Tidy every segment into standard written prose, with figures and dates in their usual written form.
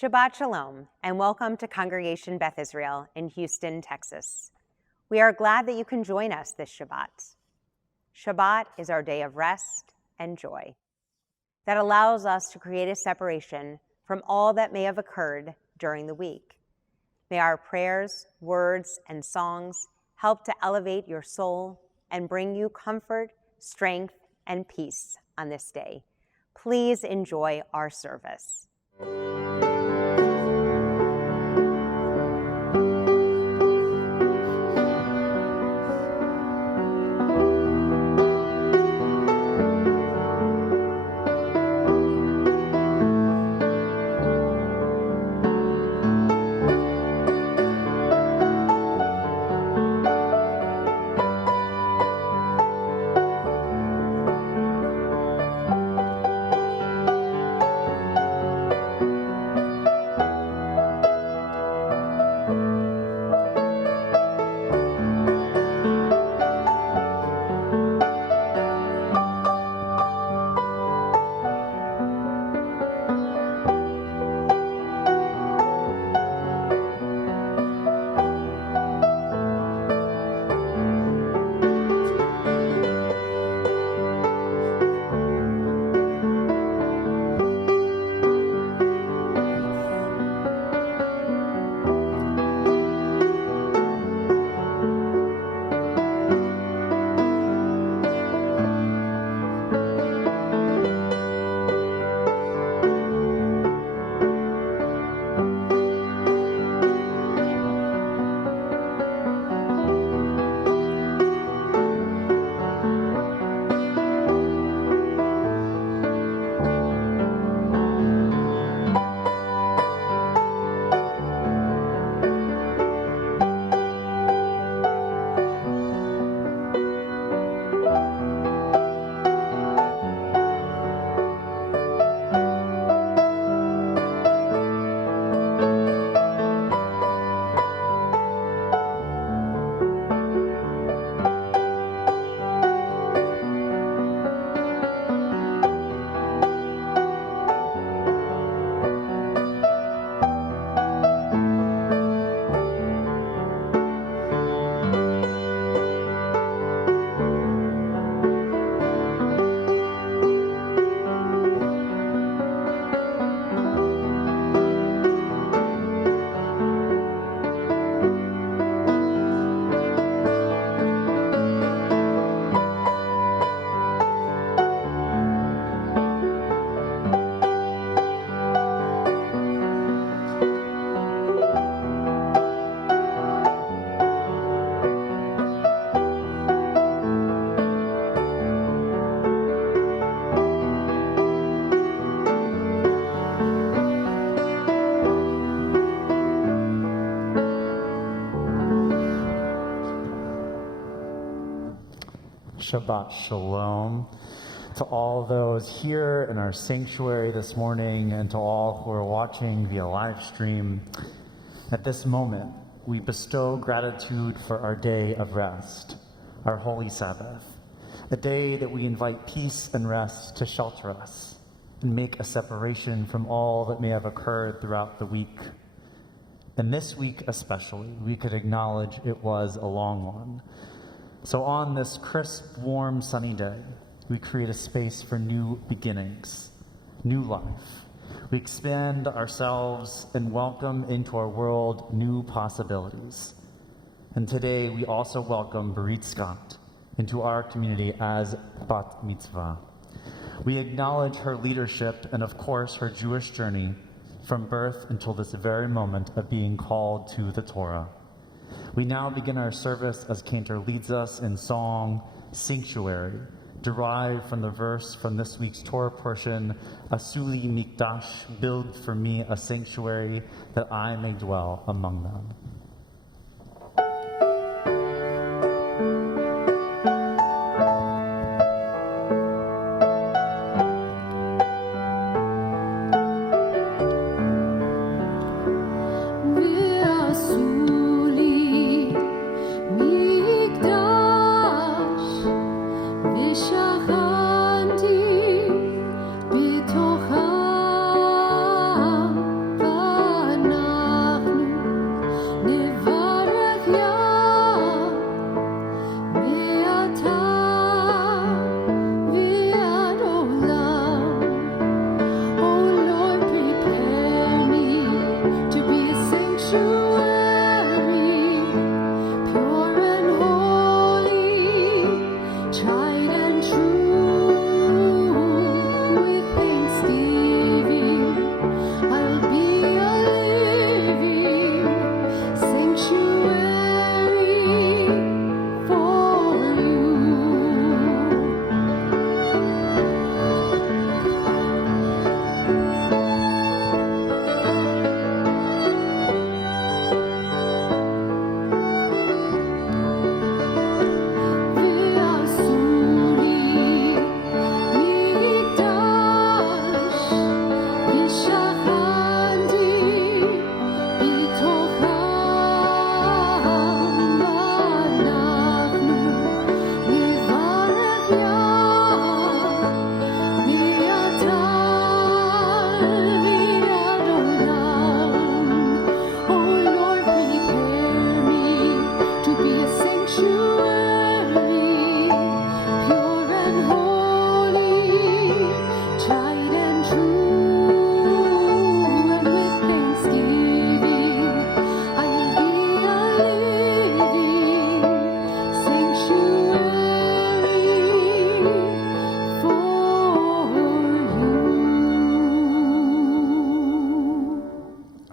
Shabbat Shalom, and welcome to Congregation Beth Israel in Houston, Texas. We are glad that you can join us this Shabbat. Shabbat is our day of rest and joy that allows us to create a separation from all that may have occurred during the week. May our prayers, words, and songs help to elevate your soul and bring you comfort, strength, and peace on this day. Please enjoy our service. Shabbat Shalom to all those here in our sanctuary this morning and to all who are watching via live stream. At this moment, we bestow gratitude for our day of rest, our holy Sabbath, a day that we invite peace and rest to shelter us and make a separation from all that may have occurred throughout the week. And this week especially, we could acknowledge it was a long one. So on this crisp, warm, sunny day, we create a space for new beginnings, new life. We expand ourselves and welcome into our world new possibilities. And today we also welcome Berit Scott into our community as Bat Mitzvah. We acknowledge her leadership and of course her Jewish journey from birth until this very moment of being called to the Torah. We now begin our service as Cantor leads us in song, Sanctuary, derived from the verse from this week's Torah portion, Asuli Mikdash, build for me a sanctuary that I may dwell among them. Shachanti b'tocham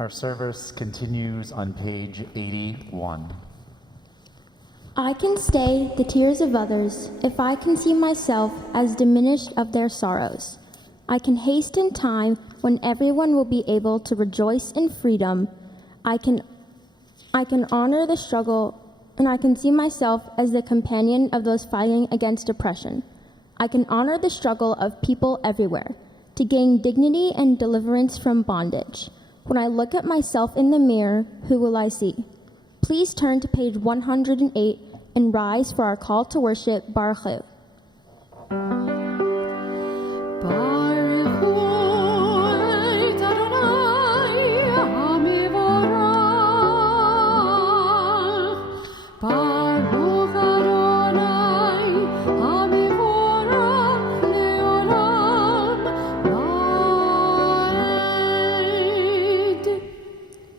Our service continues on page 81. I can stay the tears of others if I can see myself as diminished of their sorrows. I can hasten time when everyone will be able to rejoice in freedom. I can honor the struggle, and I can see myself as the companion of those fighting against oppression. I can honor the struggle of people everywhere to gain dignity and deliverance from bondage. When I look at myself in the mirror, who will I see? Please turn to page 108 and rise for our call to worship, Baruch Hu.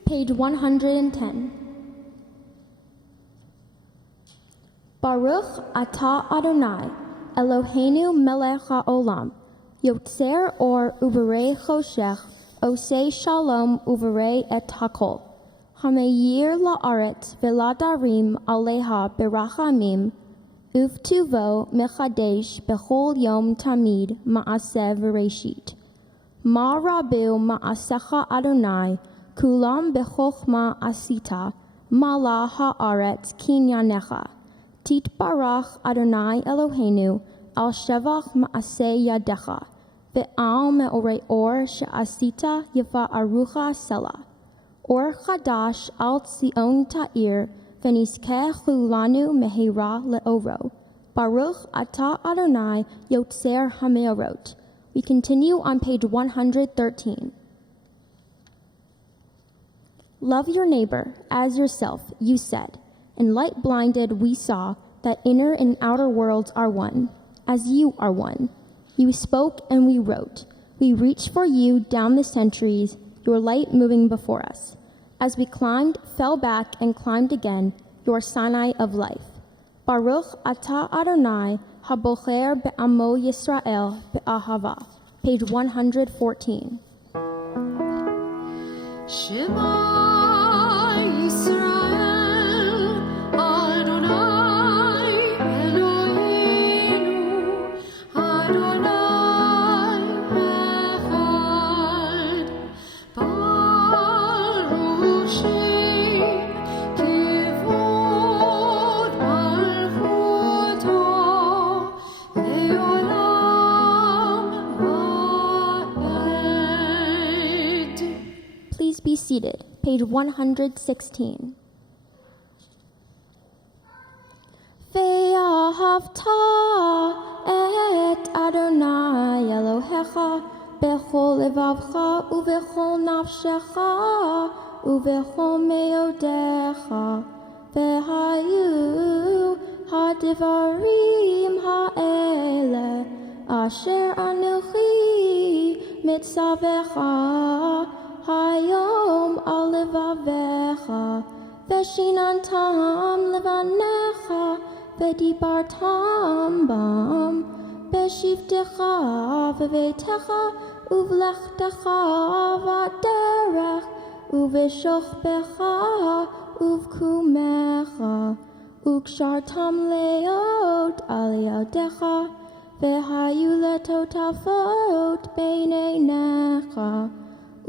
Page 110. Baruch atah Adonai, Eloheinu melech haolam, yotzer or uberei choshech, osei shalom uberei et hakol, hameyir la'aretz veladarim aleha berachamim, uvtuvo mechadesh bechol yom tamid ma'aseh v'reshit. Ma rabu ma'asecha Adonai, kulam bechochma asita, mala ha'aretz kinyanecha. Titbarach Adonai Eloheinu al shevach ma'aseh yadecha, ve'al me'orei or she'asita yafa arucha sela. Or chadash al tzion ta'ir, v'niskeh chulanu mehira le'oro. Baruch atah Adonai yotzer hameorot. We continue on page 113. Love your neighbor as yourself, you said, and light-blinded we saw that inner and outer worlds are one, as you are one. You spoke and we wrote. We reached for you down the centuries, your light moving before us. As we climbed, fell back, and climbed again, your Sinai of life. Baruch atah Adonai habocher be'amo Yisrael be'ahava. Page 114. Shema Yisrael, Adonai Eloheinu, Adonai Echad, Baruch Shem Kivod Malchuto, Leolam Va'ed. Please be seated. Page 116. Ve'ahavta et Adonai Elohecha bechol levavcha uvechol nafshecha uvechol meodecha ve'hayu hadivarim ha'ele asher anochi mitzavecha hayom al levavecha veshinantam levanecha vedibartam bam beshivtecha vevetecha uvlechtecha vaderech uveshochbecha uvkumecha ukshartam leot aliadecha vehayu letotafot beineinecha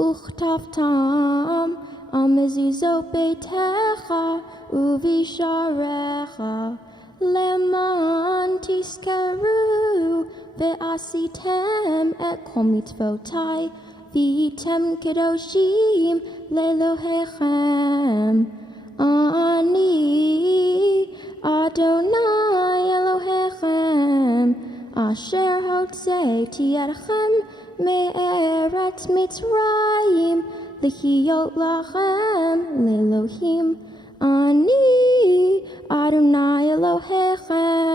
Uchtavtam al mezuzot beitecha uvisharecha leman tiskeru ve'asitem et kol mitzvotai v'item kedoshim lelohechem. Ani Adonai Elohechem asher hotzeti yadchem me'eretz Mitzrayim l'chiyot lachem l'Elohim. Ani Adonai Elohechem.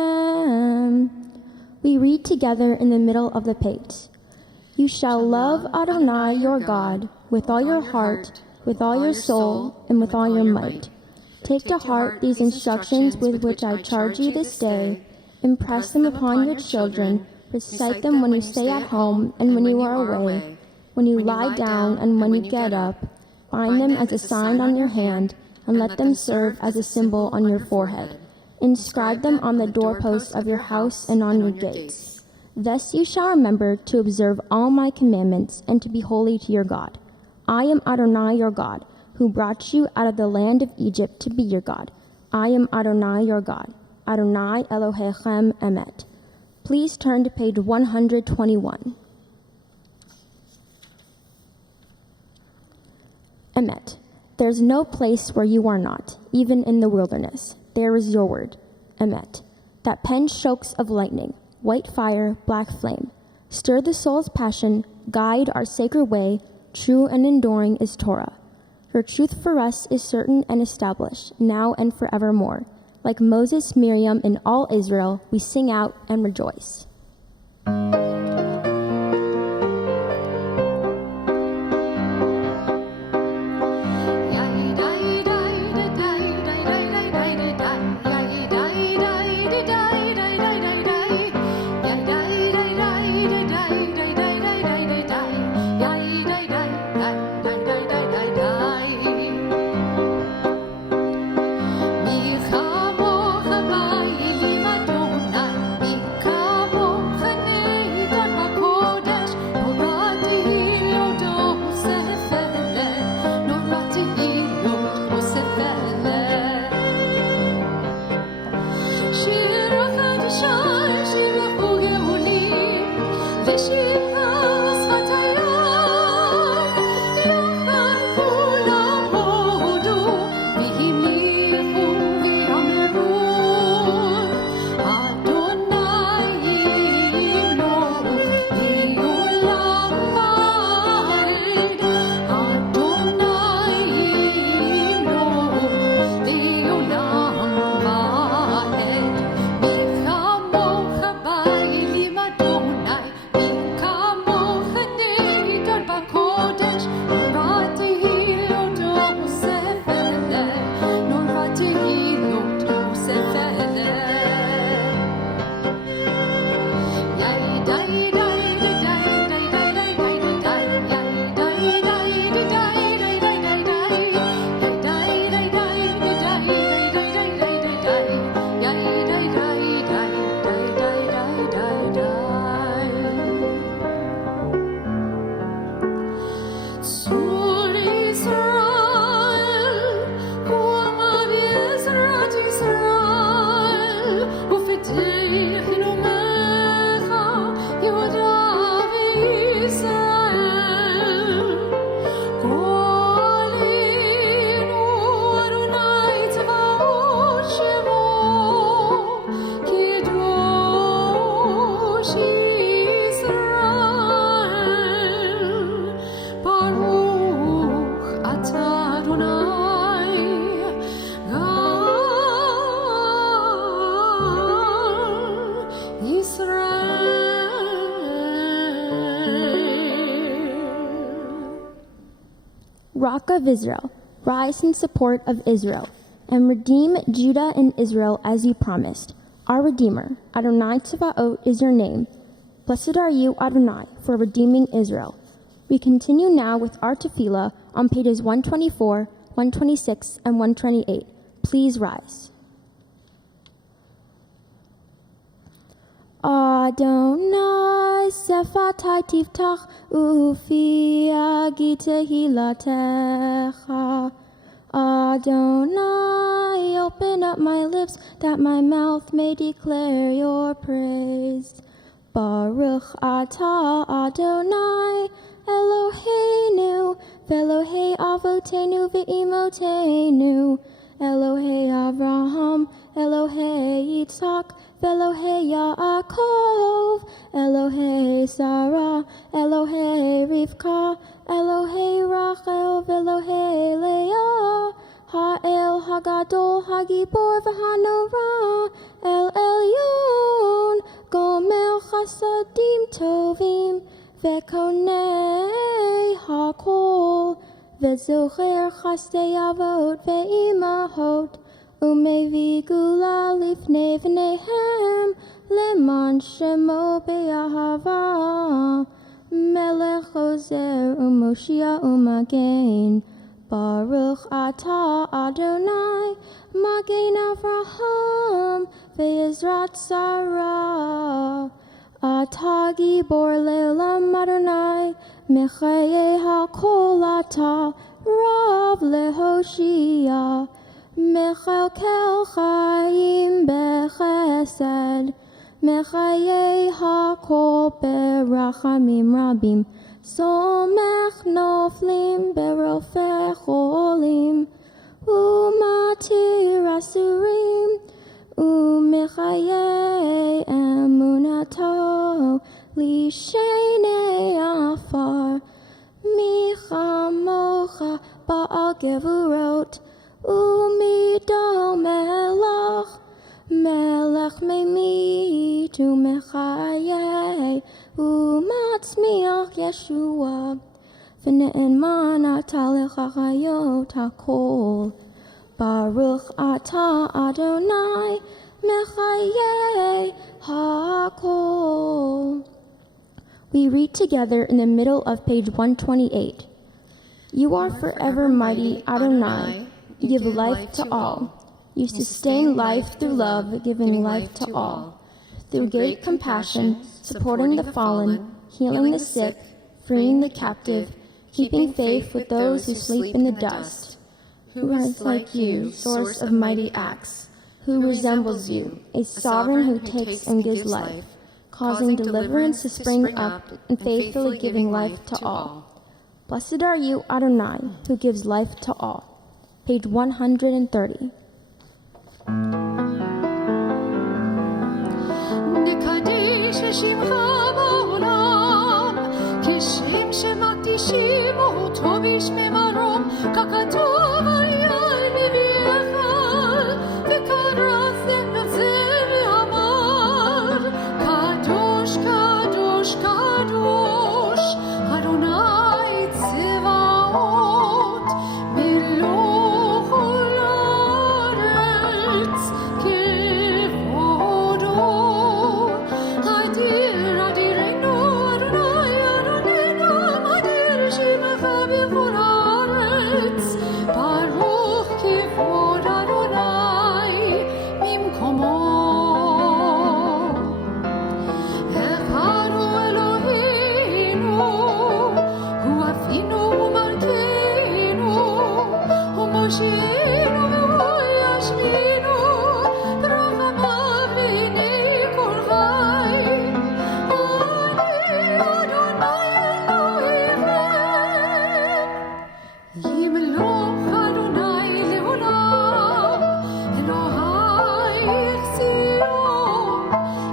We read together in the middle of the page. You shall love Adonai your God with all your heart, with all your soul, and with all your might. Take to heart these instructions with which I charge you this day. Impress them upon your children. Recite them when you stay at home and when you are away, when you lie down and when you get up. Bind them as a sign on your hand, and let them serve as a symbol on your forehead. Inscribe them on the doorposts of your house and on your gates. Thus you shall remember to observe all my commandments and to be holy to your God. I am Adonai your God, who brought you out of the land of Egypt to be your God. I am Adonai your God. Adonai Elohechem Emet. Please turn to page 121. Emet. There's no place where you are not, even in the wilderness. There is your word, Emet. That pen strokes of lightning, white fire, black flame. Stir the soul's passion, guide our sacred way. True and enduring is Torah. Your truth for us is certain and established, now and forevermore. Like Moses, Miriam, and all Israel, we sing out and rejoice. Rock of Israel, rise in support of Israel, and redeem Judah and Israel as you promised. Our Redeemer, Adonai Tzvaot is your name. Blessed are you, Adonai, for redeeming Israel. We continue now with our tefillah on pages 124, 126, and 128. Please rise. Adonai sefatai tiftach ufi agi tehilatecha. Adonai, open up my lips that my mouth may declare your praise. Baruch atah Adonai Eloheinu ve'Elohei avotenu ve'imotenu Elohei Avraham Elohei Yitzhak ve'Elohei Yaakov Elohei Sarah Elohei Rivka Elohei Rachel ve'Elohei Leah Ha'el Hagadol Hagibor v'Hanora El Elyon Gomer Chasadim Tovim Ve'konei Hakol Ve'zocher Chasdei Avot Ve'imahot Umevi Gula Lifnei V'neihem Leman Shemo Be'ahava Melech Ozer Umoshia Umagen Baruch atah Adonai, Magen Avraham, ve'ezrat Sarah. Atah gibor le'olam Adonai, mechaye hakol atah, Rav lehoshia. Mechalkel chayim bechesed, mechaye hakol berachamim rabim. Somech noflim berofeh cholim, umatir asurim, umechaye emunato lishenei afar. Michamocha ba'al gevurot, umidal melach, melech memit umechaye, umatzmiach Yeshua, v'ne'eman atah lechachayot hakol. Baruch atah Adonai, mechaye hakol. We read together in the middle of page 128. You are forever mighty, Adonai. You give life to all. You sustain life through love, giving life to all. Through great compassion, supporting the fallen, healing the sick, freeing the captive, keeping faith with those who sleep in the dust. Who is like you, source of mighty acts? Who resembles you, a sovereign who takes and gives life, causing deliverance to spring up and faithfully giving life to all. Blessed are you, Adonai, who gives life to all. Page 130. נקדש שמך בעולם, כשם שמקדישים אותו בשמי מרום, ככתוב על יד נביאך, וקרא זה ואמר, קדוש קדוש קדוש, אדוני צבאות, מלוך כל הארץ כבודו. אדיר אדירנו אדוני אדוננו, אדיר שמך בכל הארץ, ברוך כבוד אדוני ממקומו. אחד הוא אלוהינו, הוא אבינו ומלכנו, הוא מושיענו והוא ישלינו, ברחמיו לעיני כל חי. אני אדוני אלוהיכם, ימלוך אדוני לעולם, אלוהיך ציון,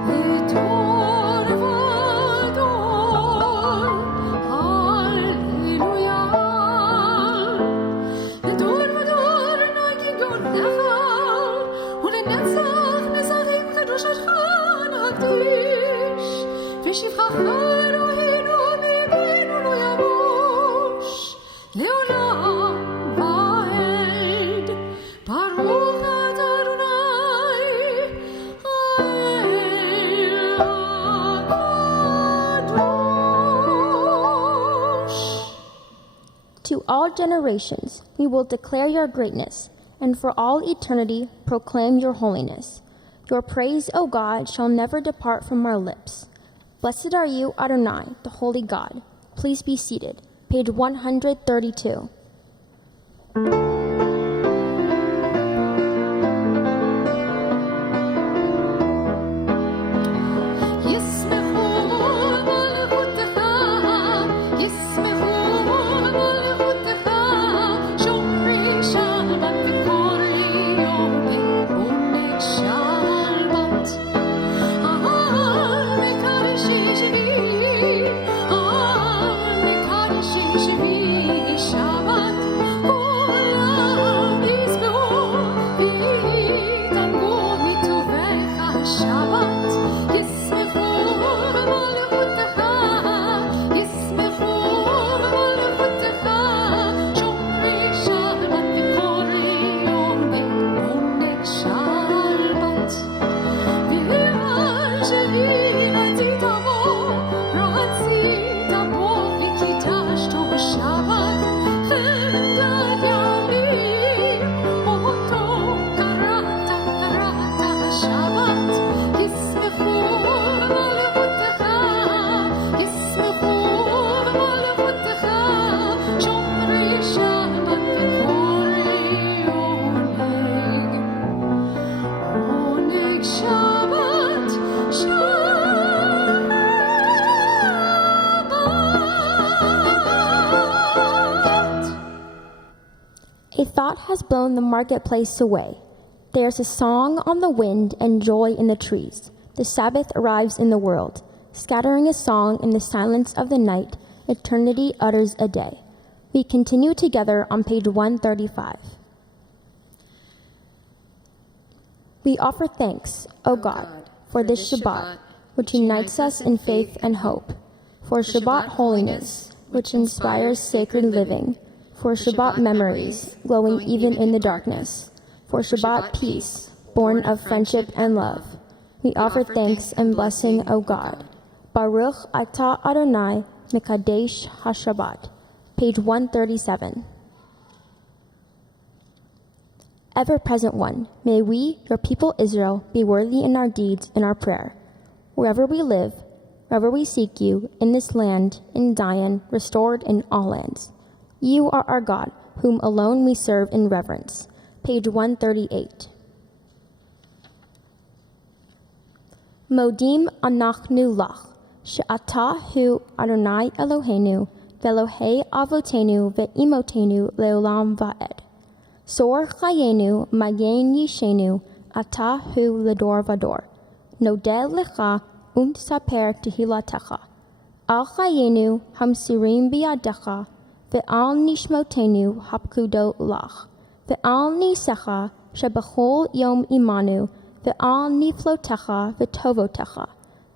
לדור ודור. הללויה. לדור ודור נגיד לך, ולנצח נצחים קדושתך נקדיש, ושבחך אלוהינו מבנו לא יבוש, לעולם ועד. ברוך אתה אדוני, האל הקדוש. To all generations, we will declare your greatness, and for all eternity proclaim your holiness. Your praise, O God, shall never depart from our lips. Blessed are you, Adonai, the holy God. Please be seated. Page 132. ישמחו מלכותך, ישמחו מלכותך, שומרי שבת וכל יום עונג שבת. מקדשים שבי, מקדשים שבי שבת, כולם ישמחו ויתענגו מטובך שבת. ישמחו במלכותך, ישמחו במלכותך, שומרי שבת וכל יום בעונג שבת. ואימא שבי רצית בו וקידשתו שבת, חמדת thought has blown the marketplace away. There's a song on the wind and joy in the trees. The Sabbath arrives in the world. Scattering a song in the silence of the night, eternity utters a day. We continue together on page 135. We offer thanks, O God, for this Shabbat, which unites us in faith and hope, for Shabbat holiness, which inspires sacred living, for Shabbat memories, glowing even in the darkness, for Shabbat peace, born of friendship and love. We offer thanks and blessing, O God. Baruch atah Adonai Mekadesh HaShabbat, page 137. Ever-present one, may we, your people Israel, be worthy in our deeds and our prayer. Wherever we live, wherever we seek you, in this land, in Zion, restored in all lands. You are our God, whom alone we serve in reverence. Page 138. Modim anachnu lach, she'ata hu Adonai Eloheinu, ve'Elohei avotenu ve'imotenu leolam va'ed. Sor chayenu magen yishenu, ata hu ledor vador. Nodeh lecha saper tehilatecha. Al chayenu hamsirim biadecha, ve'al nishmotenu hapkudo lach. Ve'al nisecha shebechol yom imanu, ve'al niflotecha v'tovotecha.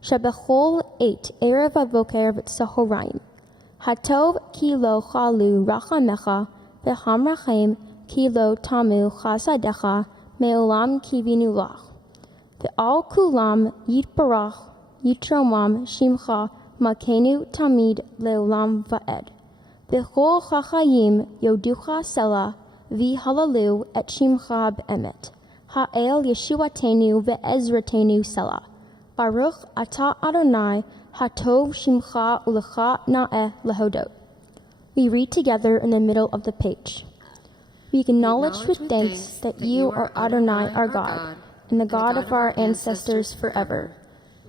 Shebechol 8 erev avoker v'tsahoraim. Hatov ki lo chalu rachamecha, ve'hamrachem ki lo tamu chasadecha, me'olam kivinu lach. Ve'al kulam yitbarach yitromam shimcha makenu tamid leolam va'ed. Ve'chol chachayim yoducha sela v'halalu et shimcha be'emet. Ha'el yeshuatenu ve'ezratenu sela. Baruch atah Adonai hatov shimcha ulecha na'eh lehodot. We read together in the middle of the page. We acknowledge with thanks that you are Adonai our God, and the God of our ancestors forever.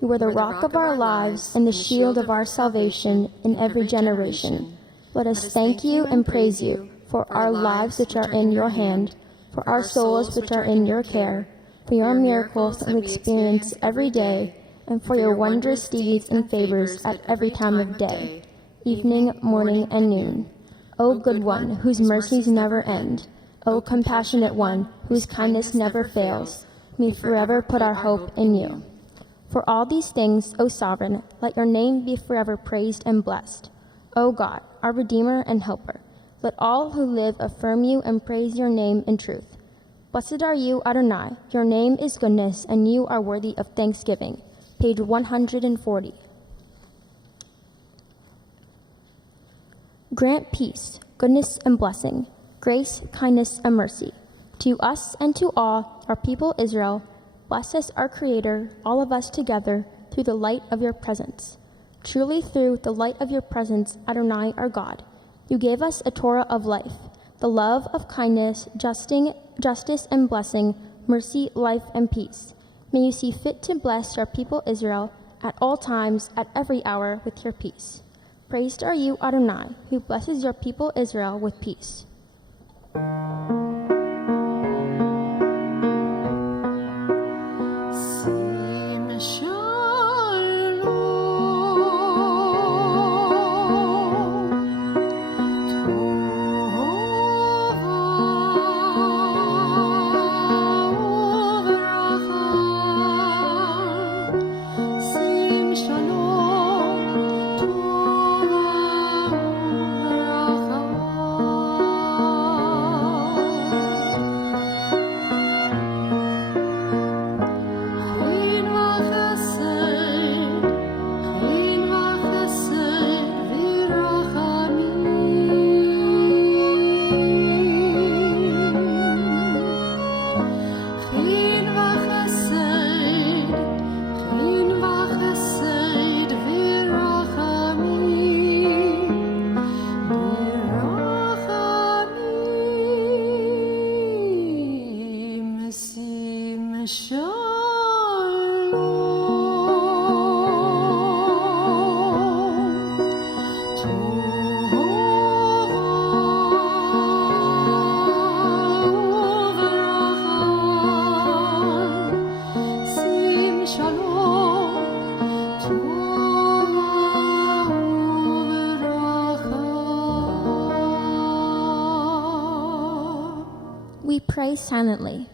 You are the rock of our lives and the shield of our salvation in every generation. Let us thank you and praise you for our lives which are in your hand, for our souls which are in your care, for your miracles that we experience every day, and for your wondrous deeds and favors at every time of day, evening, morning, and noon. O good one, whose mercies never end, O compassionate one, whose kindness never fails, may forever put our hope in you. For all these things, O sovereign, let your name be forever praised and blessed. O God, our Redeemer and Helper, let all who live affirm you and praise your name in truth. Blessed are you, Adonai, your name is goodness, and you are worthy of thanksgiving. Page 140. Grant peace, goodness, and blessing, grace, kindness, and mercy to us and to all our people Israel. Bless us, our Creator, all of us together, through the light of your presence. Truly through the light of your presence, Adonai, our God, you gave us a Torah of life, the love of kindness, justice and blessing, mercy, life, and peace. May you see fit to bless our people Israel at all times, at every hour, with your peace. Praised are you, Adonai, who blesses your people Israel with peace. We pray silently.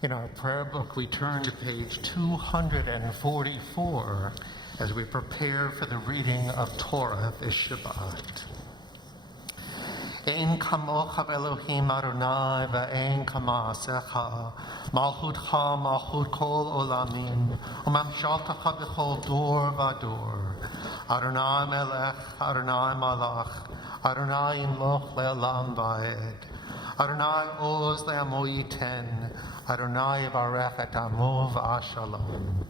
In our prayer book, we turn to page 244 as we prepare for the reading of Torah this Shabbat. Ein kamocha Elohim Adonai ve'ein kama'asecha malchutcha malchut kol olamin umamshaltacha b'chol dor v'ador Adonai melech Adonai malach Adonai imloch le'olam va'ed Adonai oz le'amo yiten Adonai yivarech et amo v'ashalom.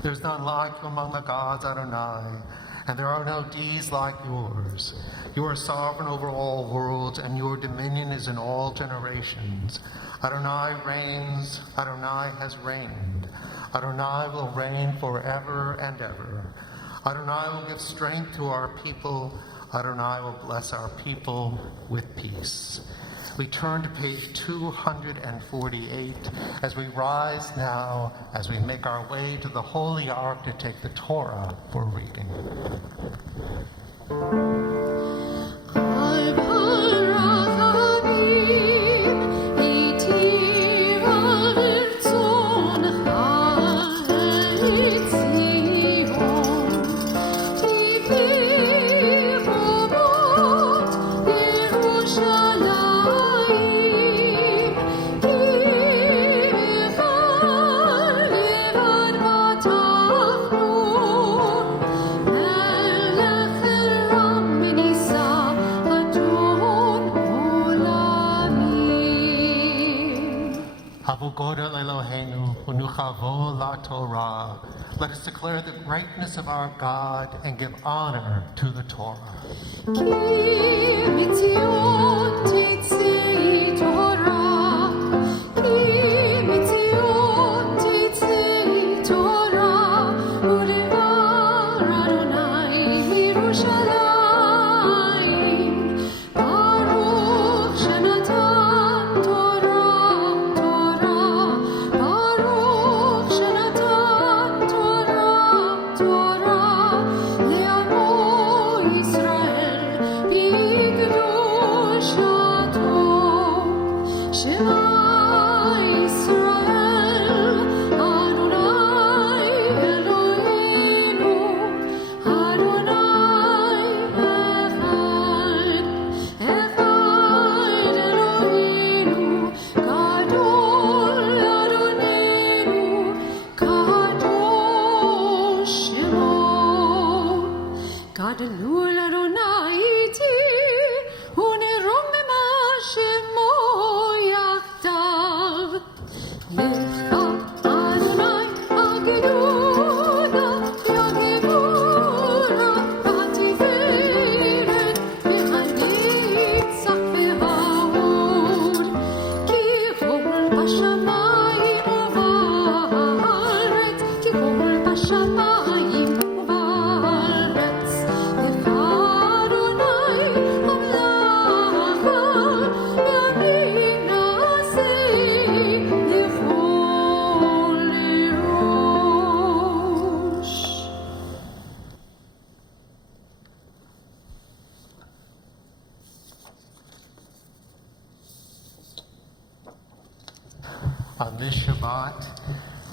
There's none like you among the gods, Adonai, and there are no deeds like yours. You are sovereign over all worlds, and your dominion is in all generations. Adonai reigns, Adonai has reigned. Adonai will reign forever and ever. Adonai will give strength to our people. Adonai will bless our people with peace. We turn to page 248 as we rise now, as we make our way to the Holy Ark to take the Torah for reading. Torah. Let us declare the greatness of our God and give honor to the Torah. On this Shabbat,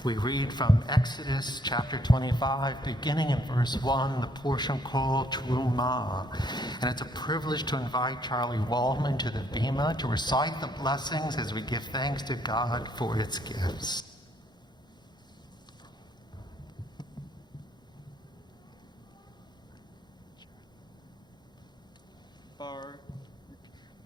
we read from Exodus chapter 25, beginning in verse 1, the portion called Terumah. And it's a privilege to invite Charlie Waldman to the Bima to recite the blessings as we give thanks to God for its gifts.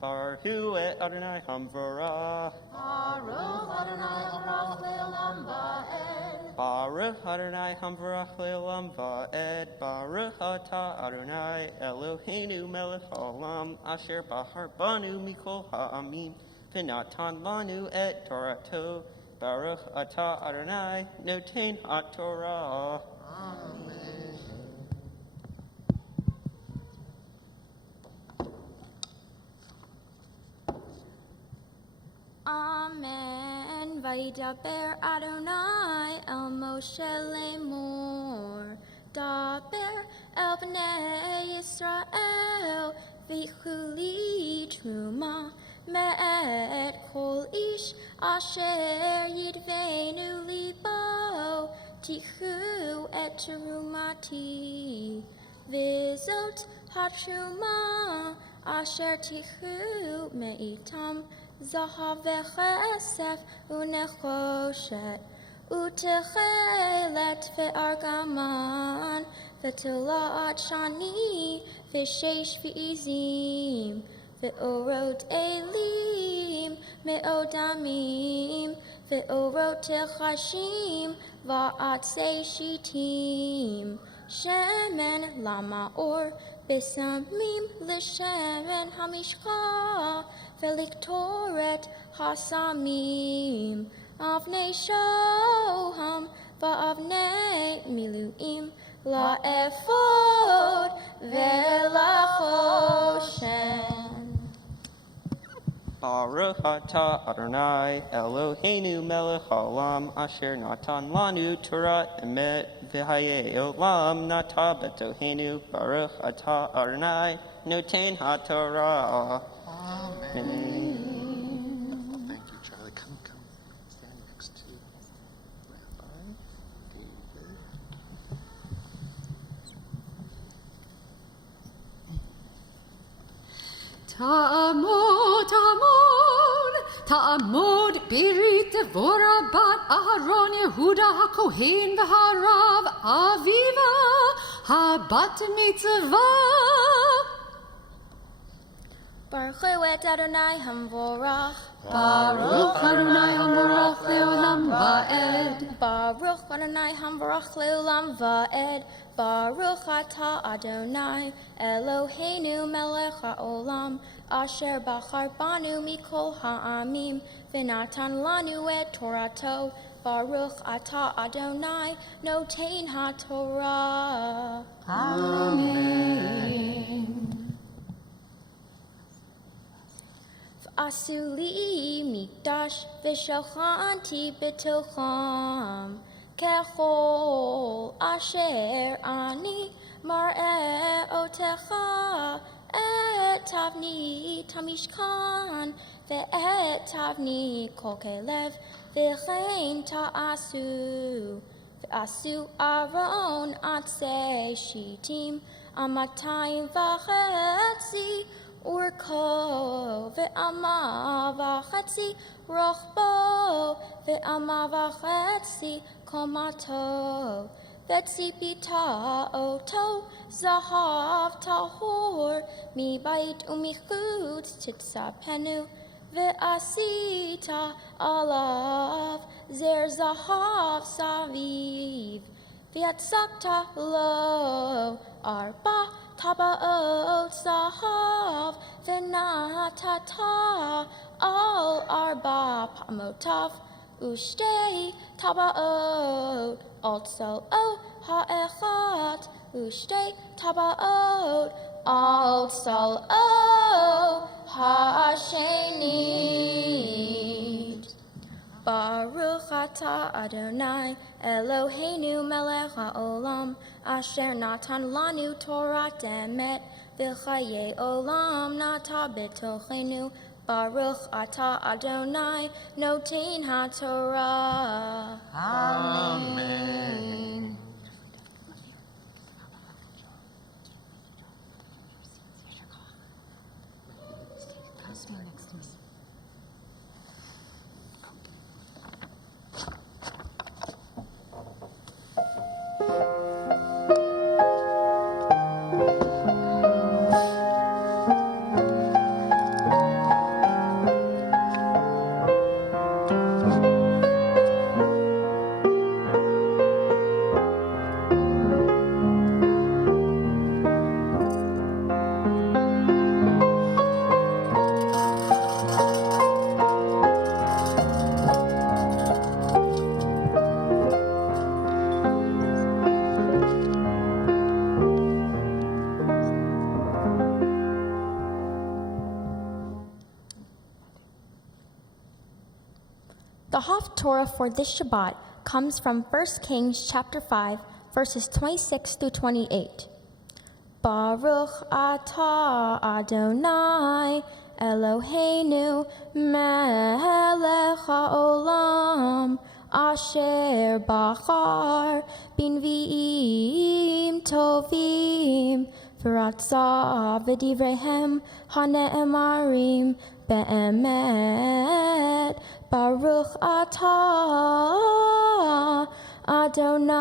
Baruch et Adonai Hamvara. Baruch Adonai Hamvarach le'olam va'ed. Baruch Adonai Hamvarach le'olam va'ed. Baruch atah Adonai Eloheinu melech haolam asher bahar banu mikol ha'amim v'natan lanu et Torato. Baruch atah Adonai noten ha'Torah. Amen. Amen. Vaydaber Adonai el Moshe lemor. Daber el bnei Yisrael v'chuli truma me'et kol ish asher yidvenu libo tichu et terumati v'zot hatruma asher tichu me'itam Zahav v'chesef u'nechoshet u'techelet ve'argaman v'telaat shani v'sheish v'izim ve'orot elim me'odamim ve'orot techashim va'atzei shitim shemen lamaor, besamim l'shemen hamishcha, veliktoret hasamim, avnei shoham, va'avnei miluim, la'efod ve'lachoshen. Baruch atah Adonai Eloheinu melech haolam asher natan lanu Torah emet v'hayei olam nata betohenu. Baruch atah Adonai noten haTorah. Amen. Thank you, Charlie. Come. Stand next to Rabbi David. Ta'amod Birit Devorah Bat Aharon Yehuda HaKohen V'Harav Aviva HaBat Mitzvah. Baruch et Adonai Hamvorach. Baruch Adonai Hamvorach Leolam Va'ed. Baruch Adonai Hamvorach Leolam Va'ed. Baruch atah Adonai Eloheinu melech haolam asher bachar banu mikol ha'amim v'natan lanu et Torato. Baruch atah Adonai noten haTorah. Amen. V'asu li mikdash v'shochanti b'tocham kechol asher ani mar'eotecha et tavni tamishkan ve'et tavni kol kelev v'chein ta'asu aron atzei shitim amatayim v'chetzi urko ve'ama v'chetzi rochbo ve'ama v'chetzi komato ve'tzipita oto zahav tahor mi bait umichutz titzapenu ve'asita alav zer zahav saviv ve'atzakta lo arba tabaot zahav ve'natata al arba pamotav Ushtei tabaot also ha'echat Ushtei tabaot also ha'ashenit. Baruch atah Adonai Eloheinu melech haolam asher natan lanu Torah emet v'chayei olam nata betochenu. Baruch atah Adonai noten haTorah. Amen. The Haftorah for this Shabbat comes from 1 Kings chapter 5, verses 26 through 28. Baruch atah Adonai Eloheinu melech haolam asher bachar binviim tovim v'ratza v'divrehem hane'emarim be'emet. Baruch atah Adonai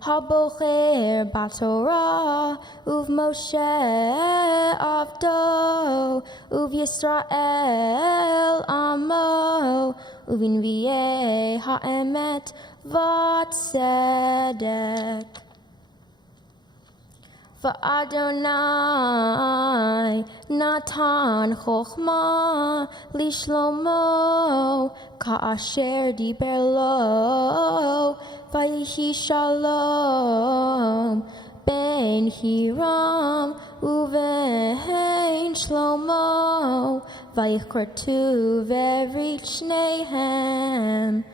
habocher b'Torah uv Moshe avdo uv Yisrael amo uvin v'yeh ha'emet v'tzedek. V'Adonai natan chokhmah lishlomo ka'asher diber lo v'yihi shalom ben Hiram uvein Shlomo v'yichkartu v'erit shnehem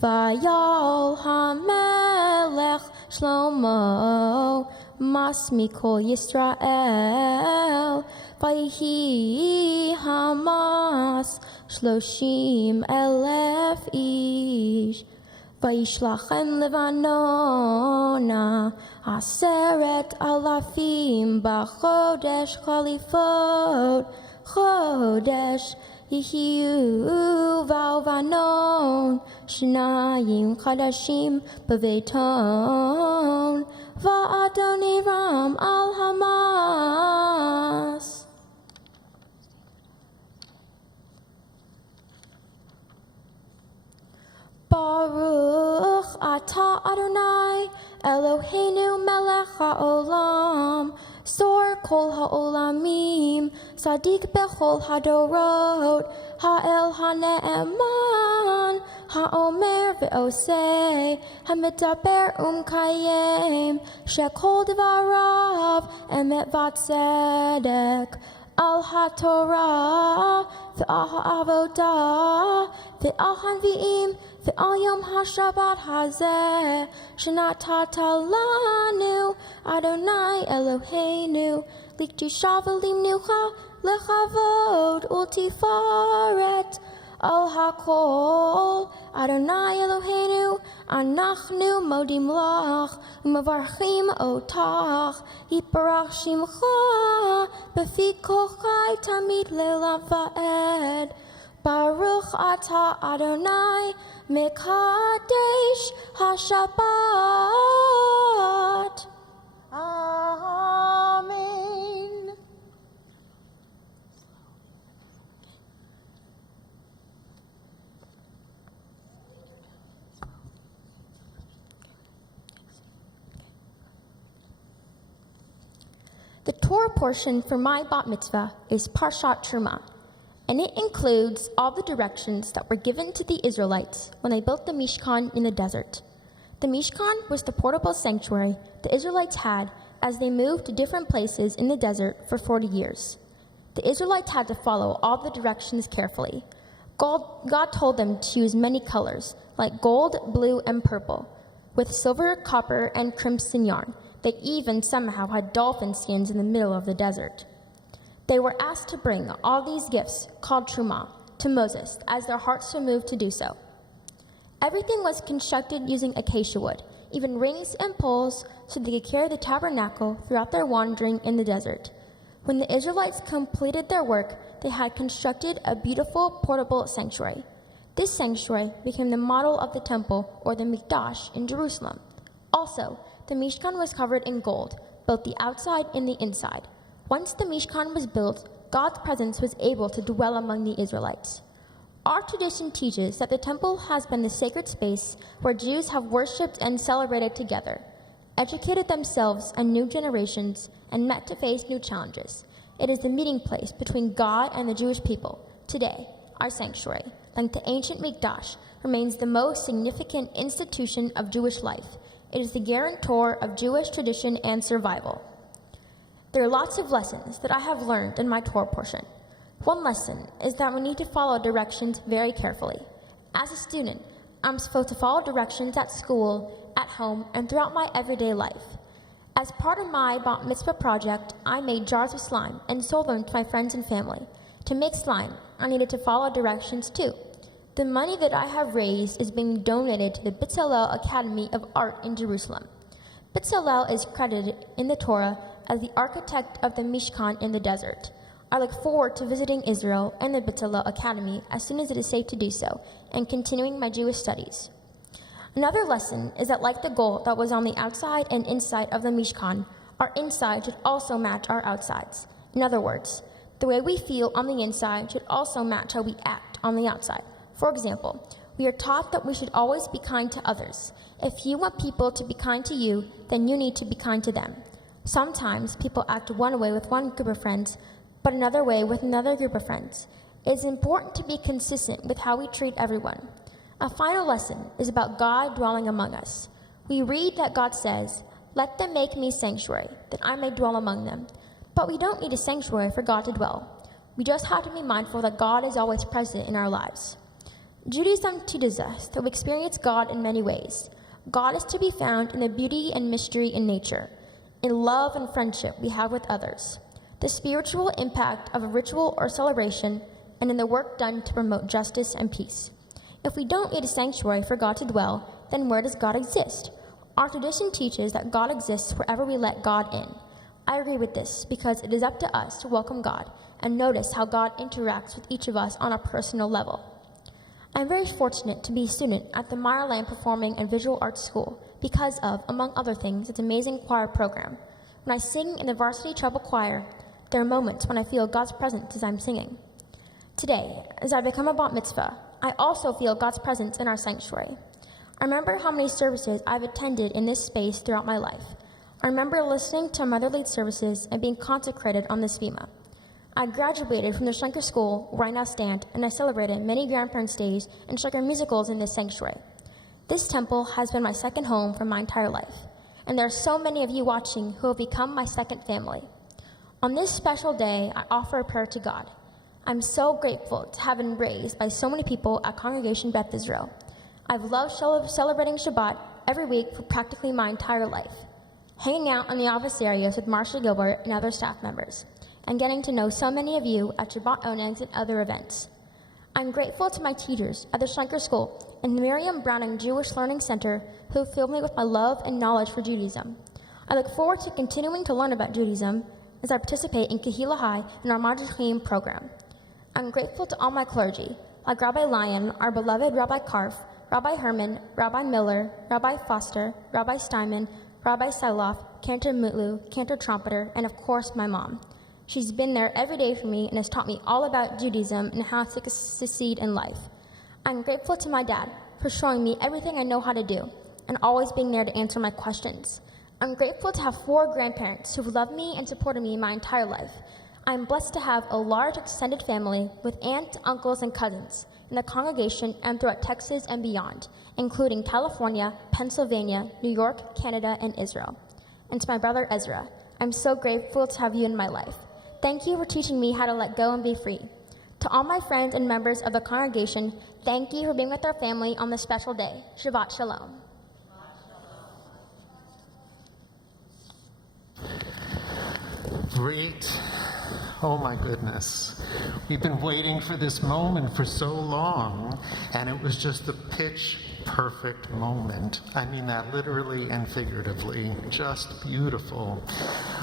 v'yal hamelech Shlomo mas mikol Yisrael v'yihi hamas 30,000 ish v'yishlachem levanona 10,000 b'chodesh chalifot chodesh yihiu v'alvanon shnayim chadashim b'veiton v'adon Iram al Hamas. Baruch atah Adonai Eloheinu melech haolam Sor kol haolamim Sadik bechol hadorot Ha'el hane'eman Ha'omer ve'osei Ha'mitaber kayem Shekol devarav Emet v'tzedek Al haTorah Ve'al ha'avodah Ve'al hanvi'im Ve'al yom ha'shabbat hazeh Shenatata lanu Adonai Eloheinu Likdusha v'limnucha Lechavod ultifaret Al hakol Adonai Eloheinu Anachnu modim lach Umavarchim otach Yiparach shimcha Befi kochai tamid le'olam va'ed Baruch atah Adonai Mekadesh HaShabbat. Amen. The Torah portion for my Bat Mitzvah is Parshat Truma, and it includes all the directions that were given to the Israelites when they built the Mishkan in the desert. The Mishkan was the portable sanctuary the Israelites had as they moved to different places in the desert for 40 years. The Israelites had to follow all the directions carefully. God told them to use many colors, like gold, blue, and purple, with silver, copper, and crimson yarn. They even somehow had dolphin skins in the middle of the desert. They were asked to bring all these gifts, called Truma, to Moses, as their hearts were moved to do so. Everything was constructed using acacia wood, even rings and poles, so they could carry the tabernacle throughout their wandering in the desert. When the Israelites completed their work, they had constructed a beautiful portable sanctuary. This sanctuary became the model of the temple, or the Mikdash, in Jerusalem. Also, the Mishkan was covered in gold, both the outside and the inside. Once the Mishkan was built, God's presence was able to dwell among the Israelites. Our tradition teaches that the temple has been the sacred space where Jews have worshipped and celebrated together, educated themselves and new generations, and met to face new challenges. It is the meeting place between God and the Jewish people. Today, our sanctuary, like the ancient Mikdash, remains the most significant institution of Jewish life. It is the guarantor of Jewish tradition and survival. There are lots of lessons that I have learned in my Torah portion. One lesson is that we need to follow directions very carefully. As a student, I'm supposed to follow directions at school, at home, and throughout my everyday life. As part of my Bat Mitzvah project, I made jars of slime and sold them to my friends and family. To make slime, I needed to follow directions too. The money that I have raised is being donated to the Bezalel Academy of Art in Jerusalem. Bezalel is credited in the Torah as the architect of the Mishkan in the desert. I look forward to visiting Israel and the Bezalel Academy as soon as it is safe to do so, and continuing my Jewish studies. Another lesson is that like the gold that was on the outside and inside of the Mishkan, our inside should also match our outsides. In other words, the way we feel on the inside should also match how we act on the outside. For example, We are taught that we should always be kind to others. If you want people to be kind to you, then you need to be kind to them. Sometimes people act one way with one group of friends, but another way with another group of friends. It is important to be consistent with how we treat everyone. A final lesson is about God dwelling among us. We read that God says, "Let them make me sanctuary, that I may dwell among them." But we don't need a sanctuary for God to dwell. We just have to be mindful that God is always present in our lives. Judaism teaches us that we experience God in many ways. God is to be found in the beauty and mystery in nature, in love and friendship we have with others, the spiritual impact of a ritual or celebration, and in the work done to promote justice and peace. If we don't need a sanctuary for God to dwell, then where does God exist? Our tradition teaches that God exists wherever we let God in. I agree with this because it is up to us to welcome God and notice how God interacts with each of us on a personal level. I'm very fortunate to be a student at the Meyerland Performing and Visual Arts School because of, among other things, its amazing choir program. When I sing in the varsity treble choir, there are moments when I feel God's presence as I'm singing. Today, as I become a Bat Mitzvah, I also feel God's presence in our sanctuary. I remember how many services I've attended in this space throughout my life. I remember listening to Mother Lead services and being consecrated on this FEMA. I graduated from the Schenker School, where I now stand, and I celebrated many grandparents' days and Schenker musicals in this sanctuary. This temple has been my second home for my entire life, and there are so many of you watching who have become my second family. On this special day, I offer a prayer to God. I'm so grateful to have been raised by so many people at Congregation Beth Israel. I've loved celebrating Shabbat every week for practically my entire life, hanging out in the office areas with Marcia Gilbert and other staff members, and getting to know so many of you at Shabbat Onegs and other events. I'm grateful to my teachers at the Schenker School and the Miriam Browning Jewish Learning Center who filled me with my love and knowledge for Judaism. I look forward to continuing to learn about Judaism as I participate in Kehillah High and our Madrachim program. I'm grateful to all my clergy, like Rabbi Lyon, our beloved Rabbi Karf, Rabbi Herman, Rabbi Miller, Rabbi Foster, Rabbi Steinman, Rabbi Seiloff, Cantor Mutlu, Cantor Trumpeter, and of course my mom. She's been there every day for me and has taught me all about Judaism and how to succeed in life. I'm grateful to my dad for showing me everything I know how to do and always being there to answer my questions. I'm grateful to have 4 grandparents who've loved me and supported me my entire life. I'm blessed to have a large extended family with aunts, uncles, and cousins in the congregation and throughout Texas and beyond, including California, Pennsylvania, New York, Canada, and Israel. And to my brother Ezra, I'm so grateful to have you in my life. Thank you for teaching me how to let go and be free. To all my friends and members of the congregation, thank you for being with our family on this special day. Shabbat Shalom. Great. Oh my goodness. We've been waiting for this moment for so long, and it was just the pitch perfect moment. I mean that literally and figuratively. Just beautiful.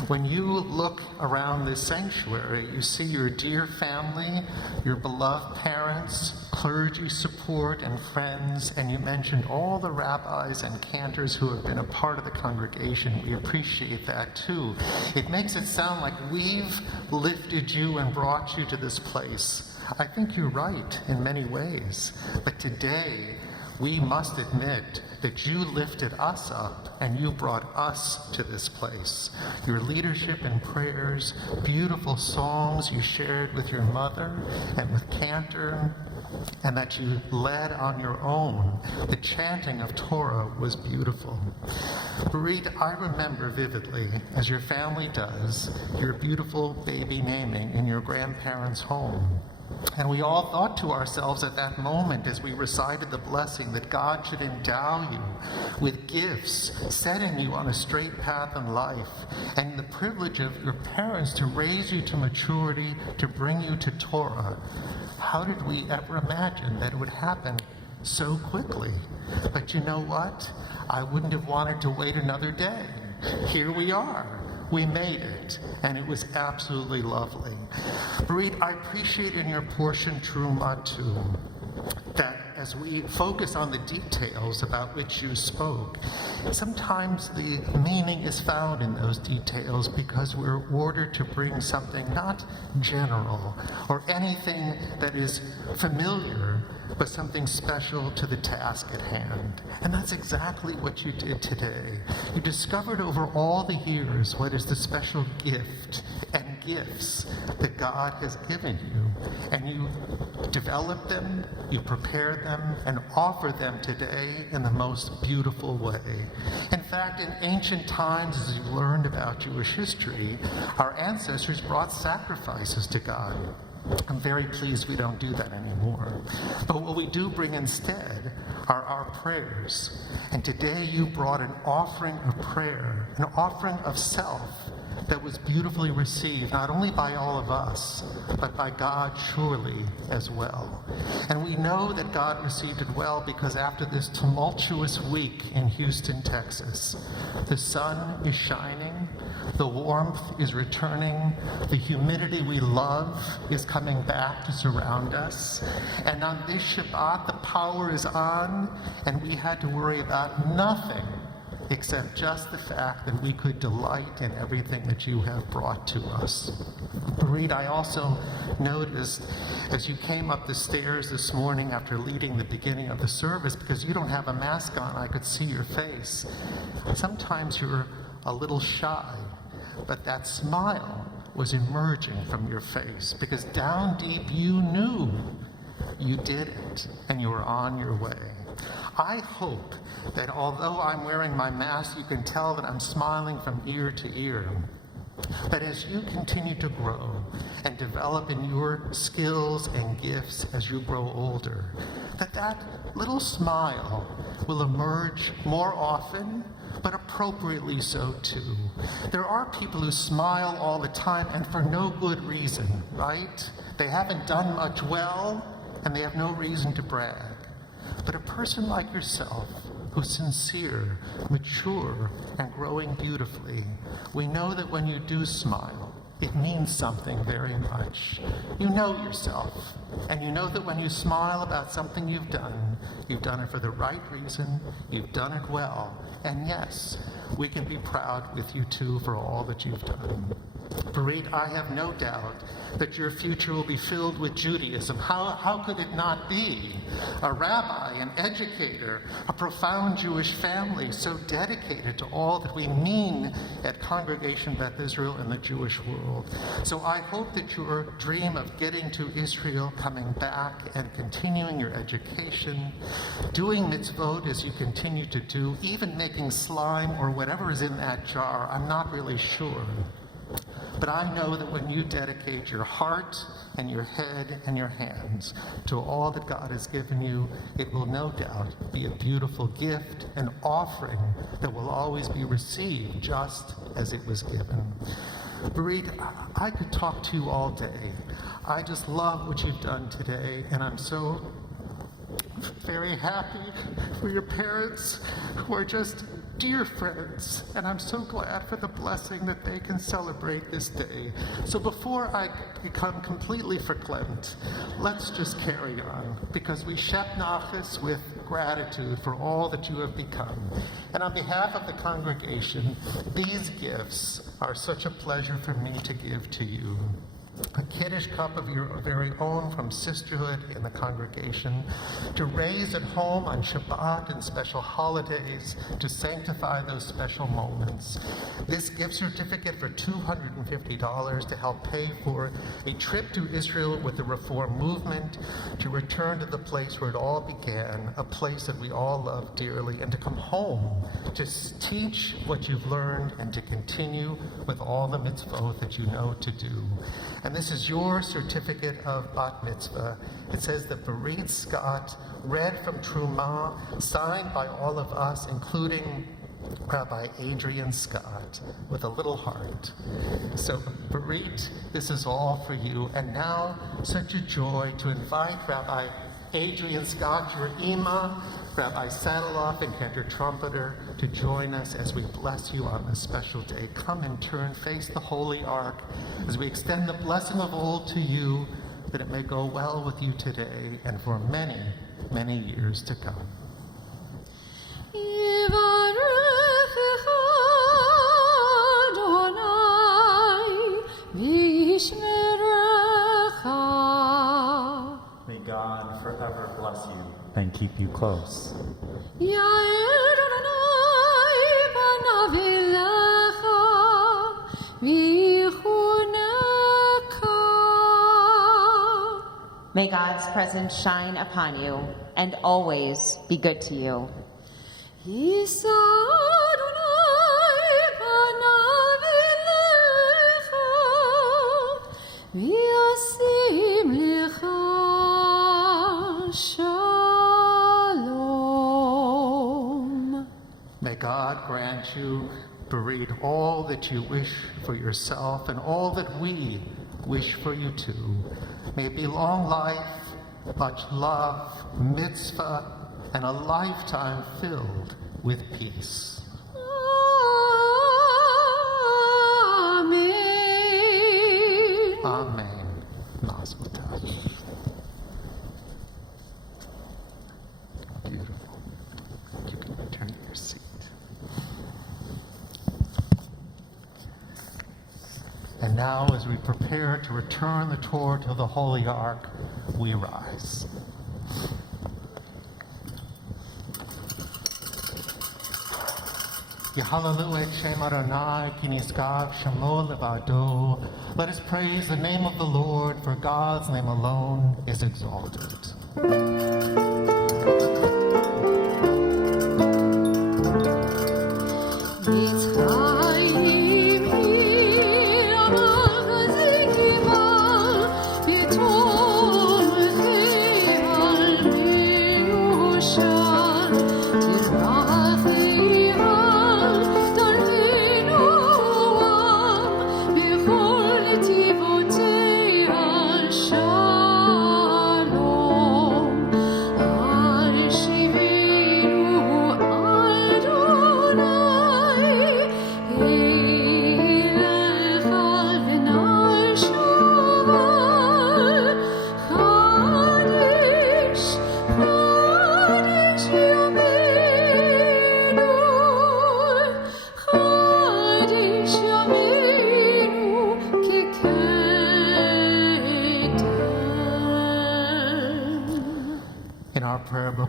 When you look around this sanctuary, you see your dear family, your beloved parents, clergy support, and friends, and you mentioned all the rabbis and cantors who have been a part of the congregation. We appreciate that too. It makes it sound like we've lifted you and brought you to this place. I think you're right in many ways, but today we must admit that you lifted us up and you brought us to this place. Your leadership and prayers, beautiful songs you shared with your mother and with Cantor, and that you led on your own. The chanting of Torah was beautiful. Barit, I remember vividly, as your family does, your beautiful baby naming in your grandparents' home. And we all thought to ourselves at that moment as we recited the blessing that God should endow you with gifts, setting you on a straight path in life, and the privilege of your parents to raise you to maturity, to bring you to Torah. How did we ever imagine that it would happen so quickly? But you know what? I wouldn't have wanted to wait another day. Here we are. We made it, and it was absolutely lovely. Barit, I appreciate in your portion Truma too, that as we focus on the details about which you spoke, sometimes the meaning is found in those details because we're ordered to bring something not general or anything that is familiar, but something special to the task at hand. And that's exactly what you did today. You discovered over all the years what is the special gift and gifts that God has given you. And you develop them, you prepare them, and offer them today in the most beautiful way. In fact, in ancient times, as you learned about Jewish history, our ancestors brought sacrifices to God. I'm very pleased we don't do that anymore. But what we do bring instead are our prayers. And today you brought an offering of prayer, an offering of self that was beautifully received, not only by all of us, but by God surely as well. And we know that God received it well because after this tumultuous week in Houston, Texas, the sun is shining, the warmth is returning, the humidity we love is coming back to surround us, and on this Shabbat the power is on, and we had to worry about nothing except just the fact that we could delight in everything that you have brought to us. Barit, I also noticed as you came up the stairs this morning after leading the beginning of the service, because you don't have a mask on, I could see your face. Sometimes you're a little shy, but that smile was emerging from your face because down deep you knew you did it and you were on your way. I hope that although I'm wearing my mask, you can tell that I'm smiling from ear to ear. But as you continue to grow and develop in your skills and gifts as you grow older, that little smile will emerge more often, but appropriately so too. There are people who smile all the time and for no good reason, right? They haven't done much well and they have no reason to brag. But a person like yourself, who's sincere, mature, and growing beautifully, we know that when you do smile, it means something very much. You know yourself, and you know that when you smile about something you've done it for the right reason, you've done it well, and yes, we can be proud with you too for all that you've done. Barit, I have no doubt that your future will be filled with Judaism. How could it not be? A rabbi, an educator, a profound Jewish family, so dedicated to all that we mean at Congregation Beth Israel in the Jewish world. So I hope that your dream of getting to Israel, coming back, and continuing your education, doing mitzvot as you continue to do, even making slime or whatever is in that jar, I'm not really sure. But I know that when you dedicate your heart and your head and your hands to all that God has given you, it will no doubt be a beautiful gift, an offering that will always be received just as it was given. Barit, I could talk to you all day. I just love what you've done today, and I'm so very happy for your parents who are just dear friends, and I'm so glad for the blessing that they can celebrate this day. So before I become completely verklempt, let's just carry on, because we shep nachas with gratitude for all that you have become. And on behalf of the congregation, these gifts are such a pleasure for me to give to you. A Kiddush cup of your very own from sisterhood in the congregation, to raise at home on Shabbat and special holidays, to sanctify those special moments. This gift certificate for $250 to help pay for a trip to Israel with the Reform movement, to return to the place where it all began, a place that we all love dearly, and to come home to teach what you've learned and to continue with all the mitzvot that you know to do. And this is your certificate of Bat Mitzvah. It says that Barit Scott, read from Truma, signed by all of us, including Rabbi Adrian Scott, with a little heart. So, Barit, this is all for you. And now, such a joy to invite Rabbi Adrian Scott, your Ima, Rabbi Sadaloff, and cantor trumpeter, to join us as we bless you on this special day. Come and turn, face the Holy Ark, as we extend the blessing of old to you, that it may go well with you today and for many, many years to come. May God forever bless you and keep you close. May God's presence shine upon you and always be good to you. May God grant you to read all that you wish for yourself and all that we wish for you too. May it be long life, much love, mitzvah, and a lifetime filled with peace. Amen. Amen. Mazel tov. Beautiful. You can return to your seat. And now, as we prepare to return the Torah to the Holy Ark, we rise. Yehalelu et Shem Adonai, ki niskav shemo levado. Let us praise the name of the Lord, for God's name alone is exalted.